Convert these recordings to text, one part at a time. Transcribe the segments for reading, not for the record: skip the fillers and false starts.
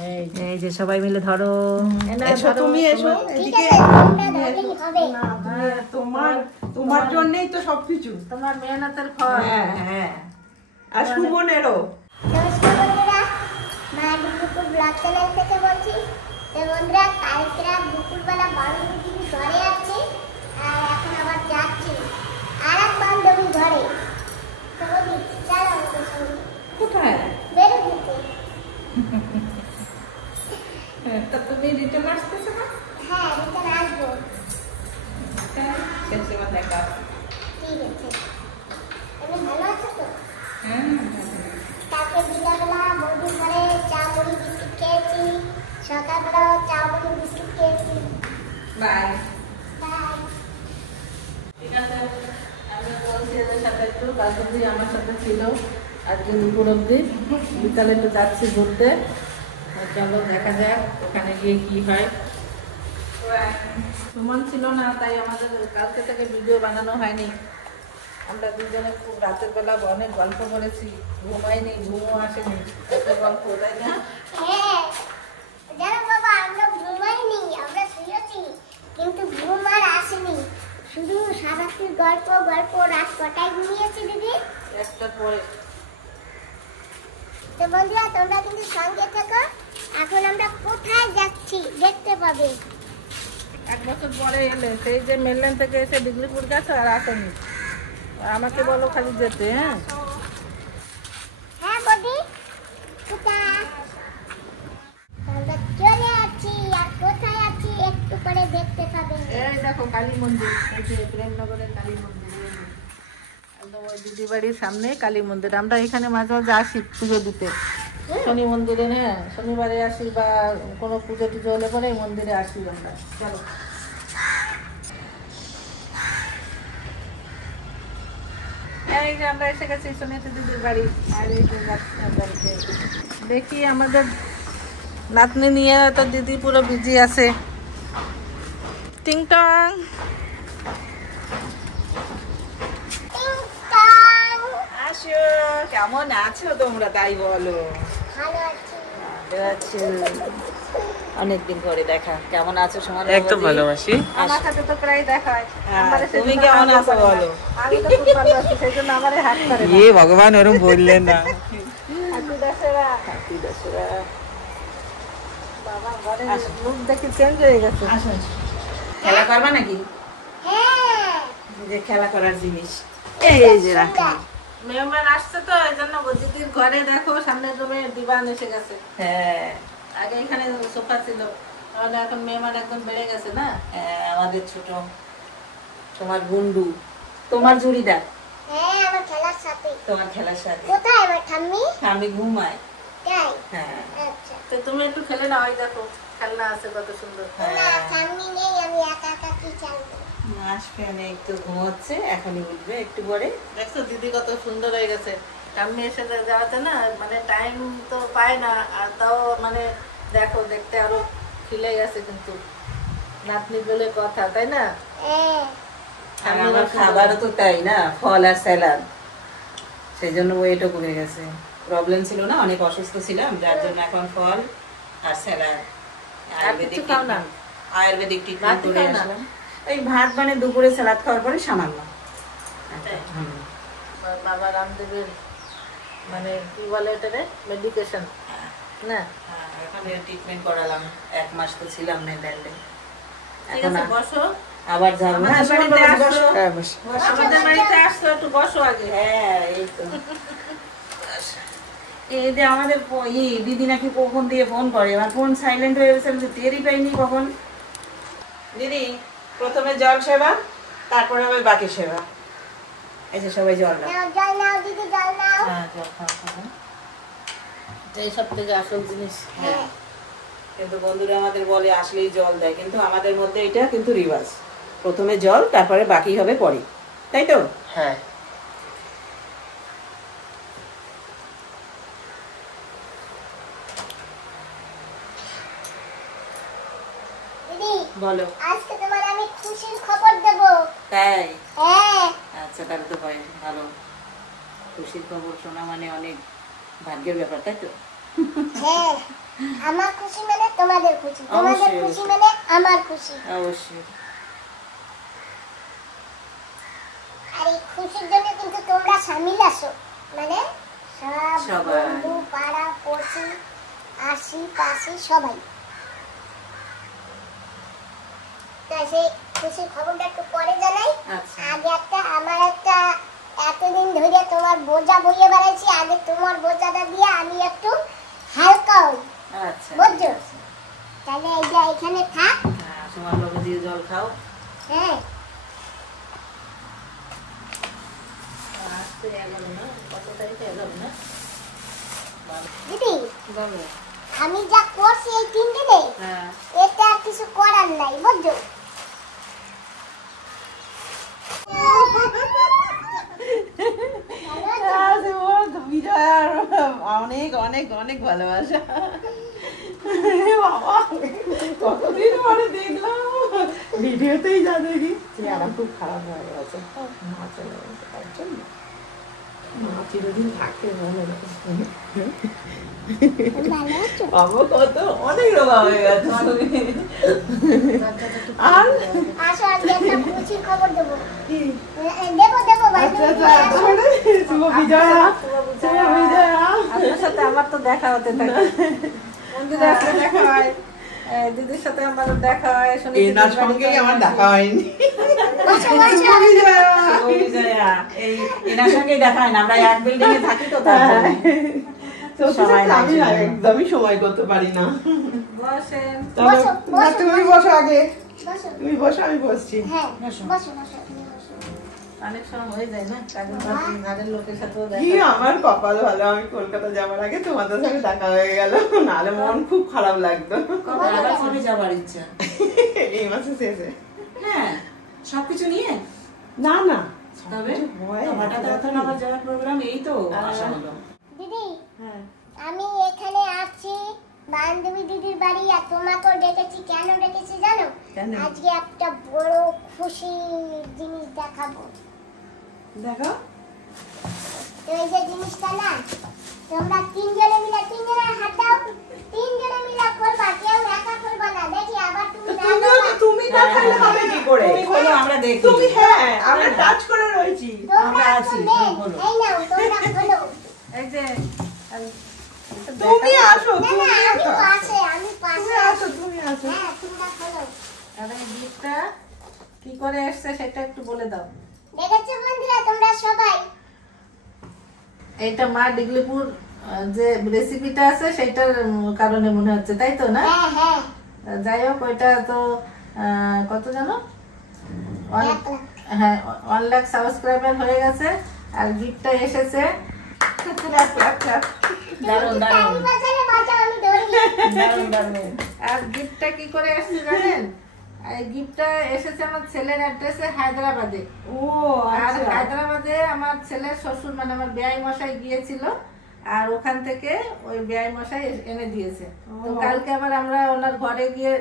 এই যে সবাই মিলে ধরো, এসো তুমি, এসো এদিকে। তোমার তোমার জন্যই তো সবকিছু, তোমার মেহনতের ফল। হ্যাঁ হ্যাঁ। আর সুমনেরও। নমস্কার বন্ধুরা, মায়াবী দুপুর ব্লগ চ্যানেল থেকে বলছি। তো বন্ধুরা, কালকে রাত দুপুরবেলা বান্ধবী ঘরে আছি, আর এখন আবার যাচ্ছি আর এক বান্ধবী ঘরে। তো বলি চলো আমাদের সঙ্গে। কোথায়? বেরো দিতে। তা তুমি রিটার্ন আসতেছো না? হ্যাঁ, রিটার্ন আসবো। শেষে দেখা। ঠিক আছে। তুমি ভালো আছো তো? হ্যাঁ। কালকে বিকালবেলা বন্ধুর ঘরে চা মুড়ি বিস্কুট খেয়েছি, সকালবেলাও চা মুড়ি বিস্কুট খেয়েছি। বাই। বাই। ঠিক আছে, আমি বলছি এদের সাথে একটু, কালকে দিন আমার সাথে ছিল, আজকে দুপুর অব্দি, বিকালে একটু যাচ্ছি ঘুরতে। চলো দেখা যাক ওখানে গিয়ে কি হয়। সুমন ছিল না, তাই আমাদের কালকে থেকে ভিডিও বানানো হয়নি। আমরা দুজনে খুব রাতের বেলা অনেক গল্প করেছি, ঘুমাইনি, ঘুমও আসেনি, এত গল্প, তাই না? হ্যাঁ, জানো বাবা, আমরা ঘুমাইনি, আমরা শুয়েছি, কিন্তু ঘুম আর আসেনি। শুধু সারাদিন গল্প গল্প। রাত কটায় ঘুমিয়েছি দিদি? একটা পরে। তো বন্ধুরা, তোমরা কিন্তু সঙ্গে থেকো। এখন আমরা কোথায় যাচ্ছি দেখতে পাবে। 1 বছর পরে এলে, সেই যে মেনল্যান্ড থেকে এসে ডিগ্রিপুর গেছো আর আসেনি, আমাকে বলো খালি যেতে। হ্যাঁ হ্যাঁ বদি, কোথায়? আমরা চলে আছি, আর কোথায় আছি একটু পরে দেখতে পাবে। এই দেখো কালী মন্দির, এই যে প্রেমনগরের কালী মন্দির, একদম ওই দিদি বাড়ির সামনে কালী মন্দির। আমরা এখানে মাঝে মাঝে আসি পুজো দিতে, শনি মন্দিরে। হ্যাঁ, শনিবারে আসি বা কোনো পুজো টুজো হলে পরে এই মন্দিরে আসি আমরা। চলো, এই যে আমরা এসে গেছি সুনীতি দিদির বাড়ি। আর এই যে যাচ্ছি আমরা বাড়িতে। দেখি আমাদের নাতনি নিয়ে তো দিদি পুরো বিজি আছে। টিংটং, আসো, কেমন আছো তোমরা তাই বলো? ভালো আছি। ভালো আছো? অনেকদিন পরে দেখা। কেমন আছো সোনা? একদম ভালোবাসি। আমার সাথে তো প্রায় দেখা হয়। আমারে তুমি সেজন্য কেমন হাত আছো করে না। বলো? আমি তো খুব ভালো আছি, সেই জন্য আমারে হাত করে না। ইয়ে ভগবান, ওরম বললেন না। হাঁটু দশেরা, হ্যাপি দশরা। বাবা ঘরে মুখ দেখি চেঞ্জ হয়ে গেছে। আসো, আসো। খেলা করবা নাকি? হ্যাঁ, এই যে খেলা করার জিনিস, এই যে রাখা। মেহমান আসছে তো, এই জন্য দিদির ঘরে দেখো সামনের রুমে দিবান এসে গেছে। হ্যাঁ আগে এখানে সোফা ছিল, তাহলে এখন মেহমান একদম বেড়ে গেছে না। হ্যাঁ, আমাদের ছোট, তোমার গুন্ডু, তোমার জুড়িদার, হ্যাঁ, আমার খেলার সাথে। তোমার খেলার সাথে। কোথায় আমার ঠাম্মি? আমি ঘুমাই। তাই? হ্যাঁ আচ্ছা। তো তুমি একটু খেলে না, ওই দেখো খেলনা আছে কত সুন্দর। না, ঠাম্মি নেই, আমি একা একা কি খেলবো। আসবে না, একটু ঘুমোচ্ছে, এখনই উঠবে একটু পরে। দেখছো দিদি কত সুন্দর হয়ে গেছে। সামনে এসে যাওয়াতে না, মানে টাইম তো পায় না, আর তাও মানে দেখো দেখতে আরো খিলে গেছে কিন্তু, নাতনি বলে কথা, তাই না? হ্যাঁ, আর আমার খাবারও তো তাই না, ফল আর স্যালাড, সেই জন্য ওয়েটও কমে গেছে। প্রবলেম ছিল না, অনেক অসুস্থ ছিলাম, যার জন্য এখন ফল আর স্যালাড, কিছু খাও না? আয়ুর্বেদিক ভাত ট্রিটমেন্ট করে খাও না? আসলাম। এই ভাত মানে দুপুরে স্যালাড খাওয়ার পরে সামান্য। বাবা রামদেবের মানে কি বলে এটারে, মেডিকেশন না? এখন ট্রিটমেন্ট করালাম, 1 মাস তো ছিলাম নেদারল্যান্ডে। ঠিক আছে, বসো। আবার যাবো। আমাদের বাড়িতে আসছো? হ্যাঁ, বস। আমাদের বাড়িতে আসছো, একটু বসো আগে। হ্যাঁ, এই তো। এই যে আমাদের দিদি নাকি কখন দিয়ে ফোন করে, আমার ফোন সাইলেন্ট হয়ে গেছে, আমি টেরই পাইনি কখন। দিদি প্রথমে জল সেবা, তারপরে হবে বাকি সেবা। এই যে সবাই জল নাও। নাও জল নাও দিদি, জল নাও। হ্যাঁ, জল খাও, খাও। এই সব থেকে আসল জিনিস। হ্যাঁ, কিন্তু বন্ধুরা আমাদের বলে আসলেই জল দেয়, কিন্তু আমাদের মধ্যে এটা কিন্তু রিভার্স, প্রথমে জল, তারপরে বাকি হবে পরে, তাই তো? হ্যাঁ। দিদি, বলো। আজকে তোমার আমি খুশির খবর দেবো। তাই? হ্যাঁ, আচ্ছা, তাহলে তো ভালো। খুশির খবর শোনা মানে অনেক ভাগ্যের ব্যাপার, তাই তো? হ্যাঁ, আমার খুশি মানে তোমাদের খুশি, তোমাদের অবশ্যই, খুশি মানে আমার খুশি। অবশ্যই। আর এই খুশির জন্য কিন্তু তোমরা সামিল আসো, মানে সব সবাই। বন্ধু পাড়া পড়শি আশি পাশি সবাই। তাই সেই খুশির খবরটা একটু পরে জানাই। আচ্ছা। আগে আমার একটা এতদিন ধরে তোমার বোঝা বইয়ে বেড়াইছি, আগে তোমার বোঝাটা দিয়ে আমি একটু হালকা হই, আচ্ছা। বুঝছো? তাহলে এই যে এখানে থাক। হ্যাঁ, তোমার লোকে দিয়ে জল খাও। হ্যাঁ, আজকে 11 না, কত তারিখে 11 না? দিদি বলো। আমি যা করছি এই 3 দিনে, হ্যাঁ। এটা আর কিছু করার নাই, বুঝছো? বিজয়ার অনেক অনেক অনেক ভালোবাসা। বাবা কতদিন পরে দেখলাম, ভিডিওতেই যা দেখি। আমার খুব খারাপ হয়ে গেছে, মা চলে গেছে তার জন্য। মা চিরদিন থাকে মনে ভালো আছো? আমার কত অনেক রোগা হয়ে গেছে। আর আসো আজকে একটা খুশির খবর দেবো। কি? দেবো ভাই, আচ্ছা আচ্ছা, তারপরে শুভ বিজয়া, শুভ বিজয়া। আপনার সাথে আমার তো দেখা হতে থাকে, মন্দিরে আসলে দেখা হয়, দিদির সাথে আমার দেখা হয়, শুনি এনার সঙ্গেই আমার দেখা হয়নি। শুভ বিজয়া। শুভ বিজয়া। এই এনার সঙ্গেই দেখা হয় না, আমরা এক বিল্ডিং এ থাকি তো তার জন্য। সবাই আমি একদমই সময় করতে পারি না। বসেন। চলো, বসো, না বসো, তুমি বসো আগে, বসো। তুমি বসো আমি বসছি। হ্যাঁ, বসো। বসো বসো, তুমি বসো। অনেক সময় হয়ে যায় না, কাজের ঘরের লোকের সাথেও কি দেখা। আমার কপাল ভালো, আমি কলকাতা যাওয়ার আগে তোমাদের সঙ্গে দেখা হয়ে গেল, নাহলে মন খুব খারাপ লাগতো। আবার কবে যাবার ইচ্ছা? এই মাসে শেষে। হ্যাঁ, সবকিছু নিয়ে। না না, তবে হয়, তো হঠাৎ এখন আবার যাওয়ার প্রোগ্রাম, এই তো আসা হলো। দিদি হ্যাঁ, আমি এখানে আছি বান্ধবী দিদির বাড়ি, আর তোমাকেও ডেকেছি। কেন ডেকেছি জানো? কেন? আজকে একটা বড় খুশির জিনিস দেখাবো। দেখো। তো এই যে জিনিসটা না, তোমরা 3 জনে মিলে, 3 জনের হাত দাও, 3 জনে মিলে খুলবা, কেউ একা খুলবা না। দেখি আবার তুমি না দাও। তুমি না খাইলে হবে কি করে? তুমি খোলো, আমরা দেখি। তুমি, হ্যাঁ আমরা টাচ করে রয়েছি। তোমরা আমরা আছি, খুলবে। খোলো। এই নাও, তোমরা খোলো। এই যে তুমি আসো, না তুমি না, আমি আসো। পাশে, আমি তুমি পাশে। আসো, তুমি আসো। হ্যাঁ, তোমরা খোলো। আর এই গিফটটা কি করে এসছে সেটা একটু বলে দাও। দেখেছো বন্ধুরা তোমরা সবাই? এইটা মা ডিগলিপুর যে রেসিপিটা আছে সেটার কারণে মনে হচ্ছে, তাই তো না? হ্যাঁ হ্যাঁ, যাই হোক, ওইটা তো কত জানো, 1 লাখ। হ্যাঁ 1 লাখ সাবস্ক্রাইবার হয়ে গেছে, আর গিফটটা এসেছে। দারুণ দারুণ আমি বাজারে বাজাও, আমি ধরি। দারুণ দারুণ। আর গিফটটা কি করে এসেছে জানেন? এই গিফটটা এসেছে আমার ছেলের অ্যাড্রেসে হায়দ্রাবাদে। ও আর আচ্ছা। হায়দ্রাবাদে আমার ছেলের শ্বশুর মানে আমার বেয়াই মশাই গিয়েছিল, আর ওখান থেকে ওই বেয়াই মশাই এনে দিয়েছে। তো কালকে আবার আমরা ওনার ঘরে গিয়ে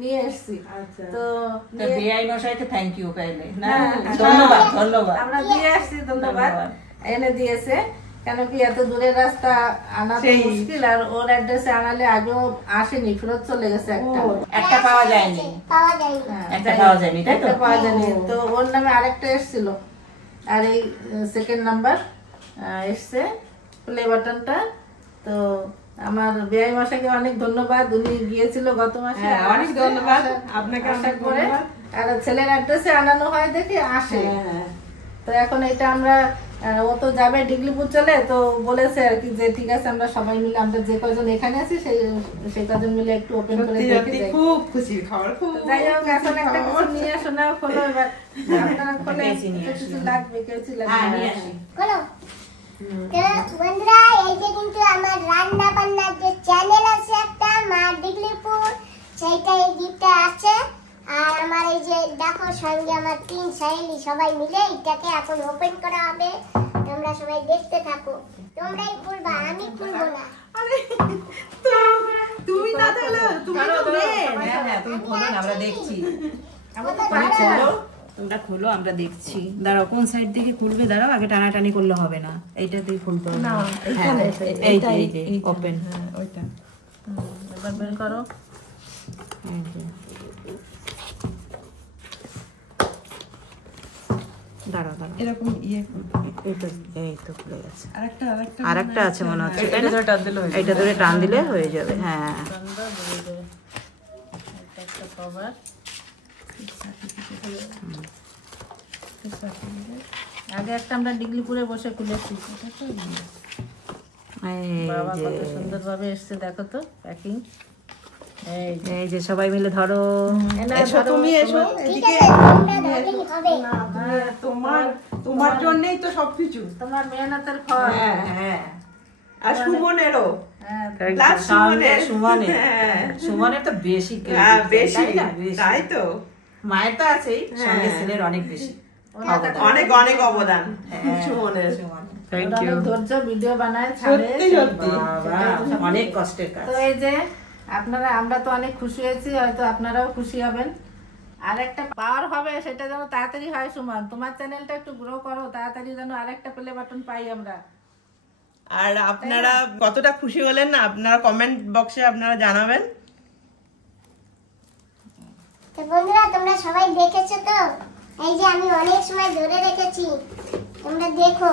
নিয়ে এসেছি। আচ্ছা। তো তো বেআই মশাইকে থ্যাংক ইউ কাইলে না, হ্যাঁ, ধন্যবাদ ধন্যবাদ। আমরা দিয়ে আসছি, ধন্যবাদ। এনে দিয়েছে, কেন কি এত দূরের রাস্তা আনা তো সেই। মুশকিল, আর ওর অ্যাড্রেসে আনালে আগেও আসেনি, ফেরত চলে গেছে একটা। একটা পাওয়া যায়নি, পাওয়া যায়নি। হ্যাঁ, একটা পাওয়া যায়নি, তাই তো? একটা পাওয়া যায়নি। তো ওর নামে আরেকটা এসেছিল, আর এই সেকেন্ড নাম্বার এসছে প্লে বাটনটা। তো আমার বেআই মশাইকে অনেক ধন্যবাদ, উনি গিয়েছিল গত মাসে। হ্যাঁ, অনেক ধন্যবাদ, আপনাকে আসার অনেক পরে ধন্যবাদ। আর ছেলের অ্যাড্রেসে আনানো হয় দেখে আসে। হ্যাঁ। তো এখন এটা আমরা ও তো যাবে ডিগলিপুর চলে, তো বলেছে আর কি যে ঠিক আছে আমরা সবাই মিলে, আমরা যে কজন এখানে আছি সেই কজন মিলে একটু ওপেন করে সত্যি দেখে সত্যি যাই। খুব খুশির খবর, খুব যাই হোক, এখন একটা কিছু নিয়ে শোনা হলো, এবার আপনারা খোলে, বেশি নিয়ে কিছু আসি। লাগবে, কিছু হ্যাঁ, লাগবে। নিয়ে আসি। খোলো। তো বন্ধুরা, এই যে কিন্তু আমার রান্না বান্নার যে চ্যানেল আছে একটা, মা ডিগলিপুর, সেইটা এই গিফটটা আছে। আর আমার এই যে দেখো সঙ্গে আমার 3 সাহেলি সবাই মিলে এটাকে এখন ওপেন করা হবে। তোমরা সবাই দেখতে থাকো, তোমরাই খুলবা, আমি খুলবো না। আরে তুমি না তাহলে তুমি তো মেন। হ্যাঁ হ্যাঁ, তুমি খোলো না, আমরা দেখছি। আমরা তো খোলো, পারছি না। খোলো, তোমরা খোলো, আমরা দেখছি। দাঁড়াও, কোন সাইড থেকে খুলবে? দাঁড়াও, আগে টানাটানি করলে হবে না, এইটাতেই খুলতে হবে। না, হ্যাঁ, এইখানে, এই যে ওপেন। ওইটা। এবার বের করো। এই যে। দাঁড়াও দাঁড়াও, এরকম ইয়ে এই তো খুলে গেছে। আরেকটা আরেকটা আছে মনে হচ্ছে, তাই এটা না? ধরে টান দিলে হয়ে এইটা ধরে টান দিলে হয়ে যাবে। হ্যাঁ, ঠান্ডা বেরিয়ে যাবে। এটা একটা কভার। আগে একটা আমরা ডিগলিপুরে বসে খুলেছি। এই বাবা যে, কত সুন্দরভাবে এসছে দেখো তো প্যাকিং। এই যে এই যে সবাই মিলে ধরো। এসো, তুমি এসো ঠিক এদিকে। আছে তোমরা ধরলেই হবে। তোমার জন্যই তো সবকিছু। তোমার মেহনতের ফল। হ্যাঁ, আর সুমনেরও। হ্যাঁ Plus সুমনের। সুমনের হ্যাঁ। সুমনের তো বেশি credit, হ্যাঁ, বেশি, তাই না? বেশি। তাই তো। মায়ের তো আছেই, সঙ্গে ছেলের অনেক বেশি অনেক অনেক অবদান সুমনের। সুমনের। ওরা অনেক ধৈর্য ভিডিও বানায় ছাড়ে। সত্যি সত্যি। বাবা, অনেক কষ্টের কাজ। তো এই যে আপনারা, আমরা তো অনেক খুশি হয়েছি, হয়তো আপনারাও খুশি হবেন। আর একটা পাওয়ার হবে, সেটা যেন তাড়াতাড়ি হয়। সুমন, তোমার চ্যানেলটা একটু গ্রো করো তাড়াতাড়ি, যেন আরেকটা প্লে বাটন পাই আমরা। আর আপনারা কতটা খুশি হলেন না, আপনারা কমেন্ট বক্সে আপনারা জানাবেন। তো বন্ধুরা তোমরা সবাই দেখেছো তো, এই যে আমি অনেক সময় ধরে রেখেছি, তোমরা দেখো।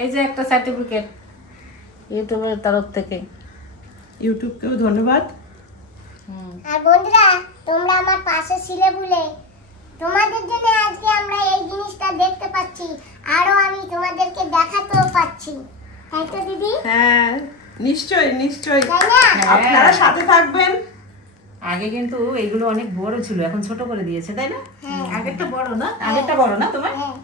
এই যে একটা সার্টিফিকেট ইউটিউবের তরফ থেকে। ইউটিউবকেও ধন্যবাদ। আর বন্ধুরা তোমরা আমার পাশে ছিলে বলে তোমাদের জন্য আজকে আমরা এই জিনিসটা দেখতে পাচ্ছি, আরো আমি তোমাদেরকে দেখাতেও পাচ্ছি, তাই তো দিদি? হ্যাঁ, নিশ্চয়ই নিশ্চয়ই। তাই না? আপনারা সাথে থাকবেন। আগে কিন্তু এগুলো অনেক বড় ছিল, এখন ছোট করে দিয়েছে, তাই না? আগেরটা বড় না, আগেরটা বড় না তোমার? হ্যাঁ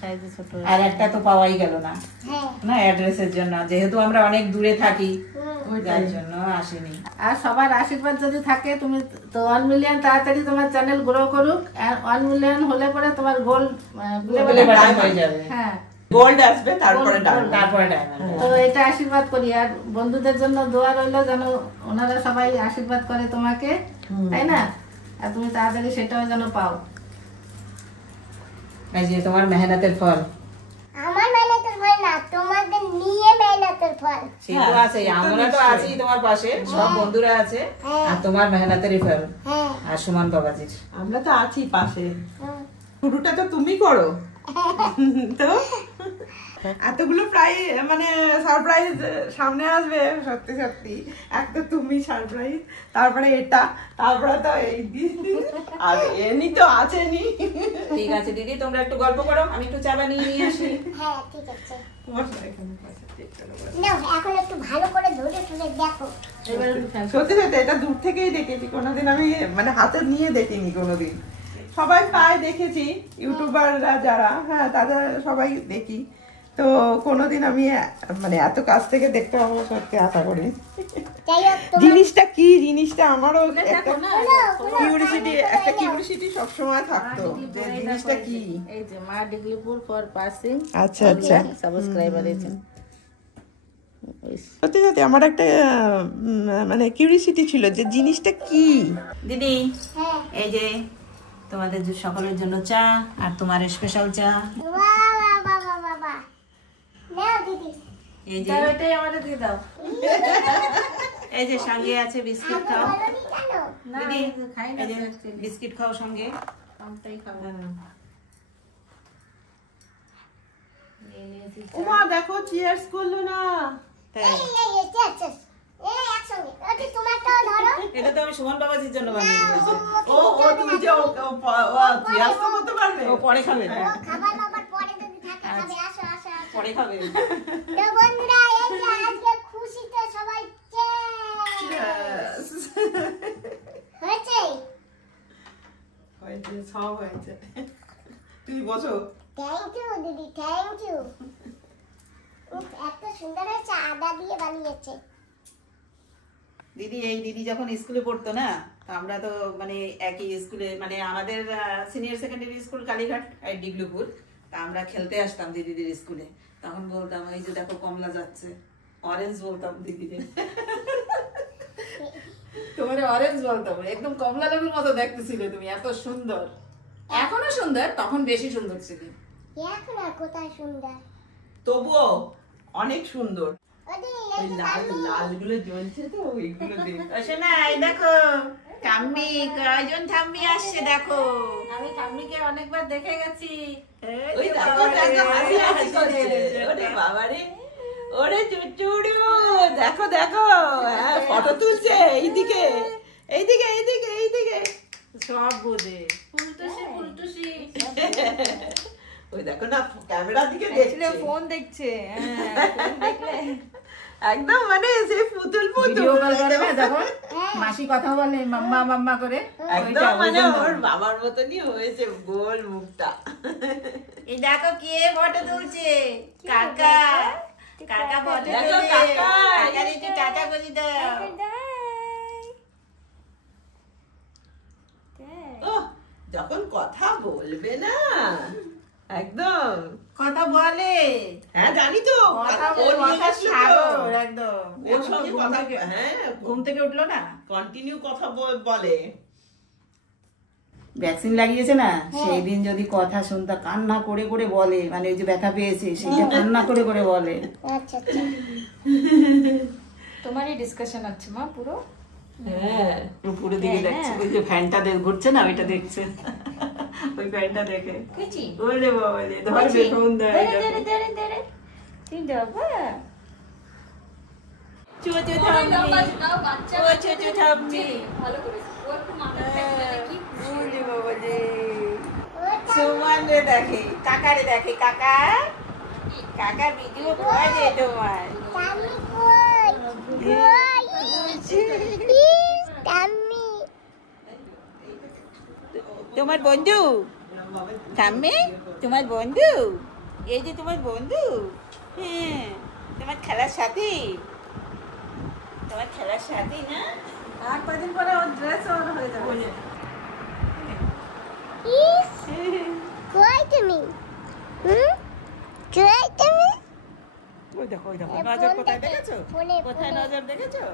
সাইজে ছোট। আর একটা তো পাওয়াই গেল না, হ্যাঁ না অ্যাড্রেসের জন্য, যেহেতু আমরা অনেক দূরে থাকি, হুম। যার জন্য আসেনি। আর সবার আশীর্বাদ যদি থাকে, তুমি তো 1 মিলিয়ন তাড়াতাড়ি তোমার চ্যানেল গ্রো করুক। আর 1 মিলিয়ন হলে পরে তোমার গোল্ড প্লে বাটন হয়ে যাবে, হ্যাঁ গোল্ড আসবে, তারপরে ডায়মন্ড। তারপরে ডায়মন্ড। তো এটা আশীর্বাদ করি। আর বন্ধুদের জন্য দোয়া রইলো, যেন ওনারা সবাই আশীর্বাদ করে তোমাকে, তাই না? আর তুমি তাড়াতাড়ি সেটাও যেন পাও। এই যে তোমার মেহনতের ফল, আমার মেহনতের ফল না, তোমাদের নিয়ে মেহনতের ফল। সেই তো আছে, আমরা তো আছি তোমার পাশে, সব বন্ধুরা আছে, হ্যাঁ। আর তোমার মেহনতেরই ফল। হ্যাঁ আর সুমন বাবাজির। আমরা তো আছি পাশে, হুম। শুরুটা তো তুমি করো। তো এতগুলো প্রায় মানে সারপ্রাইজ সামনে আসবে, সত্যি সত্যি। এক তো তুমি সারপ্রাইজ, তারপরে এটা, তারপরে তো এই দিদি, আর এনি তো আছেনি। ঠিক আছে দিদি, তোমরা একটু গল্প করো, আমি একটু চা বানিয়ে নিয়ে আসি। হ্যাঁ ঠিক আছে, মশলা এখানে পাশে দিয়ে চলো বলো। নাও এখন একটু ভালো করে ধরে ধরে দেখো। এবার একটু ফ্যান- সত্যি সত্যি এটা দূর থেকেই দেখেছি, কোনোদিন আমি মানে হাতে নিয়ে দেখিনি কোনোদিন। সবাই প্রায় দেখেছি, ইউটিউবাররা যারা, হ্যাঁ তাদের সবাই দেখি, তো কোনোদিন আমি মানে এত কাছ থেকে দেখতে পাবো সত্যি আশা করি। যাই হোক তোমার জিনিসটা কি, জিনিসটা আমারও একটা দেখো না, কিউরিসিটি, একটা কিউরিসিটি সবসময় থাকতো যে এই দেখো, জিনিসটা কি। এই যে মা ডিগলিপুর ফর পাসিং আচ্ছা আচ্ছা, সাবস্ক্রাইবার এই যে। সত্যি সত্যি আমার একটা মানে কিউরিসিটি ছিল যে জিনিসটা কি। দিদি, হ্যাঁ এই যে তোমাদের সকলের জন্য চা, আর তোমার স্পেশাল চা। বাহ বাহ বাহ বাহ বাহ বাহ। নাও দিদি। এই যে, তাও এটাই আমাদের দিয়ে দাও। এই যে সঙ্গে আছে বিস্কিট খাও বলনি কেন? না, দিদি, এই যে খাই না এই যে তো actually। বিস্কিট খাও সঙ্গে। আমটাই খাবো। নিয়ে নিয়েছি চা। ওমা দেখো চিয়ার্স করলো না। তাই এই এই এই চেস চেস। এই একসঙ্গে। ওটি তোমারটাও ধরো। এটা তো আমি সুমন বাবাজির জন্য বানিয়ে দিয়েছি। ও ও তুমি যে চিয়ার্স তো করতে পারবে। ও পরে খাবে, খাবার বাবার পরে যদি থাকে খাবে, আসো আসো আসো। পরে খাবে। তো বন্ধুরা এই যে আজকে খুশিতে সবাই চেস। হয়েছে? হয়েছে, সব হয়েছে। তুমি বসো। থ্যাংক ইউ দিদি, থ্যাংক ইউ। এত সুন্দর হয়েছে, আদা দিয়ে বানিয়েছে। দিদি, এই দিদি যখন স্কুলে পড়তো না, তো আমরা তো মানে একই স্কুলে, মানে আমাদের সিনিয়র সেকেন্ডারি স্কুল কালীঘাট আর ডিগলুপুর, তা আমরা খেলতে আসতাম দিদিদের স্কুলে। তখন বলতাম এই যে দেখো কমলা যাচ্ছে, অরেঞ্জ বলতাম দিদিদের। তোমার অরেঞ্জ বলতাম, একদম কমলা লেবুর মতো দেখতেছিলে তুমি, এত সুন্দর। এখনো সুন্দর, তখন বেশি সুন্দর ছিলে। এখন আর কোথায় সুন্দর। তবুও অনেক সুন্দর। ওদি ওই লাল লালগুলো জ্বলছে তো ওইগুলো দেখ। শোনা এই দেখো ঠাম্মি কয়জন ঠাম্মি আসছে দেখো। আমি ঠাম্মিকে অনেকবার দেখে গেছি। ওই দেখো দেখো হাসি হাসি করছে। ওরে বাবা রে, ওরে চুচুড়ু, দেখো দেখো, হ্যাঁ ফটো তুলছে। এইদিকে এইদিকে এইদিকে এইদিকে সব বোঝে। ফুলটুসি ফুলটুসি। ওই দেখো না ক্যামেরার দিকে দেখছে, ফোন দেখছে। হ্যাঁ, ফোন দেখলে একদম মানে সে পুতুল ভিডিও পুতুল কল করে না যখন মাসি কথা বলে মাম্মা মাম্মা করে, একদম মানে ওর বাবার মতনই হয়েছে গোল মুখটা। এই দেখো কে ফটো তুলছে, কাকা। কাকা ফটো দেখো তুলছে। কাকা। কাকার একটু টাটা করে দাও। ও যখন কথা বলবে না একদম, কথা বলে, হ্যাঁ জানি তো, কথা ও নিয়ে কথা গেছিল তো। সাগর একদম। ওর সঙ্গে ঘুম কথা, থেকে- হ্যাঁ ঘুম থেকে উঠলো না, কন্টিনিউ কথা বলে। ভ্যাকসিন লাগিয়েছে না, সেই দিন যদি কথা শুনতা কান্না করে করে বলে, মানে ওই যে ব্যথা পেয়েছে সেটা কান্না করে করে বলে। আচ্ছা আচ্ছা তোমারই ডিসকাশন আছে মা পুরো। হ্যাঁ পুরো দিকে দেখছে, ওই যে ফ্যানটা ঘুরছে না ওইটা দেখছে, ওই ফ্যানটা দেখে কেচি ওরে বাবা রে, ধরবে ফোন দেয়। তুই যাবা চুচু থামবি, ও চুচু থামবি। ভালো করেছিস। ও একটু মাথা ফেলে কি ওরে বাবা রে, সুমান রে দেখে, কাকারে দেখে, কাকা কাকা ভিডিও করে তোমার। টামি কই টামি তোমার বন্ধু ঠাম্মি, তোমার বন্ধু, এই যে তোমার বন্ধু, হ্যাঁ তোমার খেলার সাথী, তোমার খেলার সাথী না। আর কদিন পরে ওর ড্রেস ওর হয়ে যাবে। কই তুমি কই তুমি ওই দেখো ওই দেখো, নজর কোথায় দেখেছো, ফোনে কোথায় নজর দেখেছো,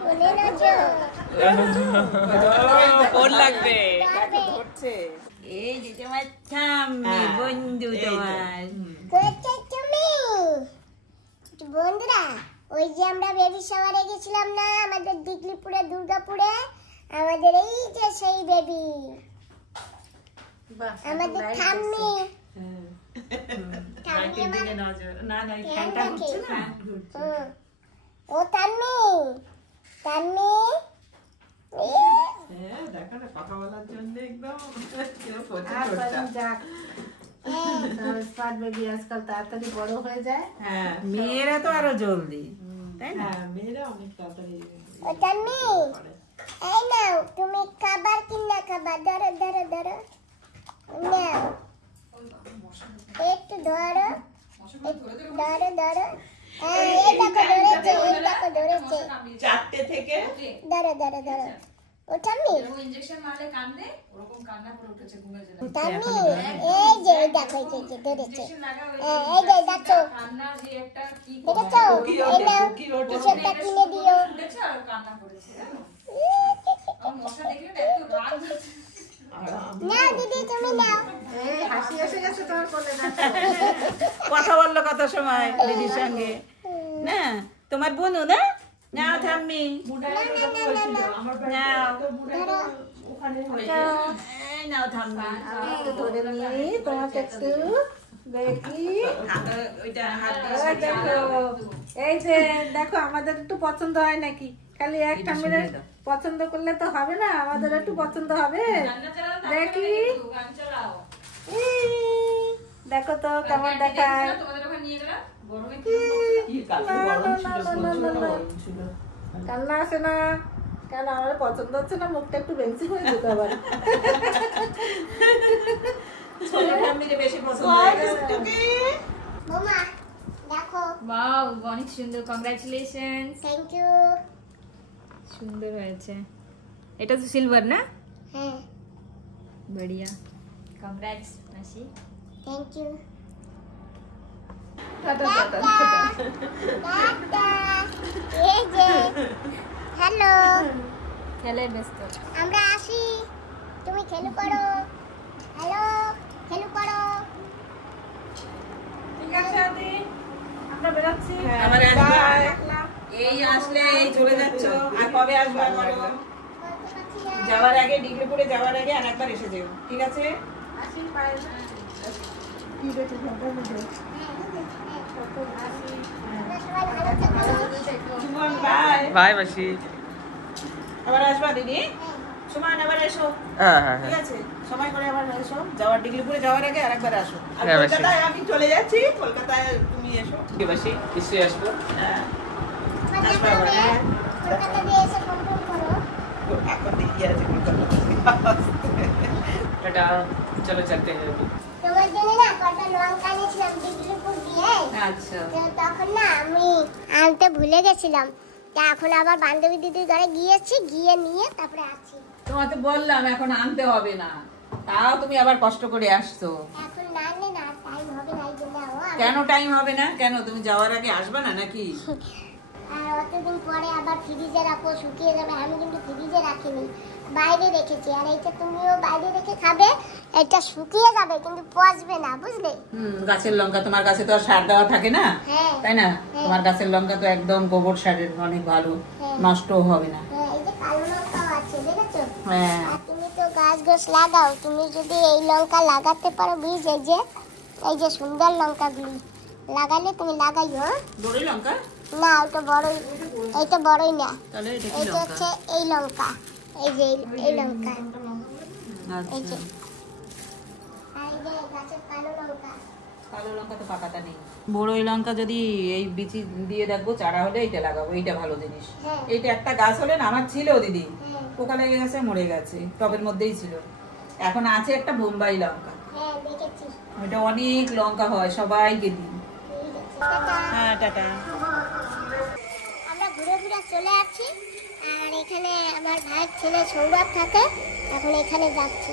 ফোনে নজর ফোন লাগবে। দেখো ধরছে। এই যে তোমার ঠাম্মি, হ্যাঁ, বন্ধু এই যে। তোমার। কোথায় তুমি বন্ধুরা? ওই যে আমরা বেবি শাওয়ারে গেছিলাম না আমাদের দিগলিপুরে দুর্গাপুরে, আমাদের এই যে সেই বেবি, বাহ, আমাদের লাইট ঠাম্মি লাইটের দিকে নজর। না না এই ফ্যানটা ফ্যানটা ঘুরছে না। হুম। ও তান্মি তান্মি হ্যাঁ দেখো না কথা বলার জন্য একদম আর কদিন যাক। তার স্মার্ট বেবি আজকাল তাড়াতাড়ি বড় হয়ে যায়। হ্যাঁ মেয়েরা তো আরো জলদি, তাই না? হ্যাঁ মেয়েরা অনেক তাড়াতাড়ি ও তান্মি এই নাও তুমি খাবার কিনা খাবার, ধরো ধরো ধরো নাও একটু ধরো ধরো ধরো, হ্যাঁ এই দেখো ধরেছে, এই দেখো ধরেছে, 4টে থেকে ধরো ধরো ধরো। ও তান্মি ইনজেকশন মারলে কান্দে, ওরকম কান্না করে উঠেছে ঘুমের জন্য। তান্মি এই যে এই দেখো এই যে ধরেছে, হ্যাঁ এই যে দেখো কান্না যে একটা কি দেখেছো, এই নাও কিছু একটা কিনে দিও। করেছে আর কান্না করেছে জানো? আমার মশা দেখলে না এত রাগ হচ্ছে। নাও দিদি তুমি নাও। এই হাসি এসে গেছে তোমার কোলে না। কথা বললো কত সময় দিদির সঙ্গে, না তোমার বোনু না? নাও ঠাম্মি, নাও, এই নাও ঠাম্মি। আমি একটু ধরে নিই তোমাকে একটু দেখি। ওইটা হাত ওই দেখো, এই যে দেখো আমাদের একটু পছন্দ হয় নাকি? খালি একটা মিলে পছন্দ করলে তো হবে না, আমাদের একটু পছন্দ হবে। দেখি গান চালাও। এই, দেখো তো কেমন দেখায়। তোমাদের ওখানে নিয়ে গেলাম গরমে কি কাছে গরম ছিল প্রচুর গরম ছিল। কান্না আসে না কেন? আমার পছন্দ হচ্ছে না, মুখটা একটু বেঞ্চি হয়ে যেতে আবার। ছোট ঠাম্মিকে বেশি পছন্দ হয়ে গেছে। বোমা দেখো, ওয়াও অনেক সুন্দর, কংগ্রাচুলেশনস। Thank you. সুন্দর হয়েছে। এটা তো সিলভার না? হ্যাঁ বড়িয়া, কংগ্রাটস মাসি। Thank you. Tata, tata. Tata. এই যে হ্যালো, খেলে ব্যস্ত। আমরা আসি, তুমি খেলু করো। হ্যালো খেলু করো। ঠিক আছে আদি, আমরা বেরোচ্ছি। আবার আসবো। রাখলাম। এই আসলে এই চলে যাচ্ছ, আর কবে আসবে বলো? যাওয়ার আগে, ডিগ্রিপুরে যাওয়ার আগে আর একবার এসে যেও, ঠিক আছে? সুমন বাই। বাই মাসি। আবার আসবা দিদি? সুমন আবার এসো, হ্যাঁ হ্যাঁ ঠিক আছে? সময় করে আবার এসো, যাওয়ার ডিগ্রিপুরে যাওয়ার আগে আর একবার আসো। আর হ্যাঁ, মাসি। কলকাতায় আমি চলে যাচ্ছি, কলকাতায় তুমি এসো। ঠিক মাসি, নিশ্চয়ই আসবো। হ্যাঁ, মানে আসবো আবার, তবে হ্যাঁ। কলকাতা দিয়ে এসে ফোন করো। এখন দেরি আছে কলকাতা। টাটা, চলো চলতে हैं अभी। তোমার জন্য না কটা লঙ্কা নিয়েছিলাম ডিগ্রিপুর দিয়ে। আচ্ছা, তো তখন না আমি আনতে ভুলে গেছিলাম। তা এখন আবার বান্ধবী দিদির ঘরে গিয়েছি, গিয়ে নিয়ে তারপরে আছি। তোমাকে বললাম এখন আনতে হবে না, তাও তুমি আবার কষ্ট করে আসছো। এখন না আনলে না টাইম হবে না, এই জন্য কেন টাইম হবে না? কেন তুমি যাওয়ার আগে আসবে না নাকি? আর অতদিন পরে আবার ফ্রিজে রাখো, শুকিয়ে যাবে। আমি কিন্তু ফ্রিজে রাখিনি, বাইরে রেখেছি। আর এইটা তুমিও বাইরে রেখে খাবে, এটা শুকিয়ে যাবে কিন্তু পচবে না, বুঝলে? গাছের লঙ্কা, তোমার কাছে তো আর সার দেওয়া থাকে না, হ্যাঁ তাই না? তোমার গাছের লঙ্কা তো একদম গোবর সারের, অনেক ভালো, হ্যাঁ। নষ্টও হবে না। হ্যাঁ, এই যে কালো লঙ্কাও আছে, দেখেছো? হ্যাঁ, আর তুমি তো গাছ গাছ লাগাও, তুমি যদি এই লঙ্কা লাগাতে পারো বীজ, এই যে সুন্দর লঙ্কাগুলি লাগালে তুমি লাগাইও। হ্যাঁ? বড় লঙ্কা? না ওটা বড়ই, এইটা বড়ই না, তাহলে এটা কি এইটা লঙ্কা? হচ্ছে এই লঙ্কা, এই যে এই লঙ্কা, এই আচ্ছা, যে আর এই যে গাছের কালো লঙ্কা। কালো লঙ্কা তো পাকাটা নেই। বড়ই লঙ্কা যদি এই বিচি দিয়ে দেখবো চারা হলে এইটা লাগাবো, এইটা ভালো জিনিস। হ্যাঁ। এইটা একটা গাছ হলে না, আমার ছিল দিদি, হ্যাঁ পোকা লেগে গেছে, মরে গেছে, টবের মধ্যেই ছিল। এখন আছে একটা বোম্বাই লঙ্কা, হ্যাঁ দেখেছি, ওইটা অনেক লঙ্কা হয়, সবাইকে দিই। ঠিক আছে, টাটা। হ্যাঁ, টাটা। আমরা ঘুরে ঘুরে চলে আসছি, আর এখানে আমার ভাইয়ের ছেলে সৌরভ থাকে, এখন এখানে যাচ্ছি।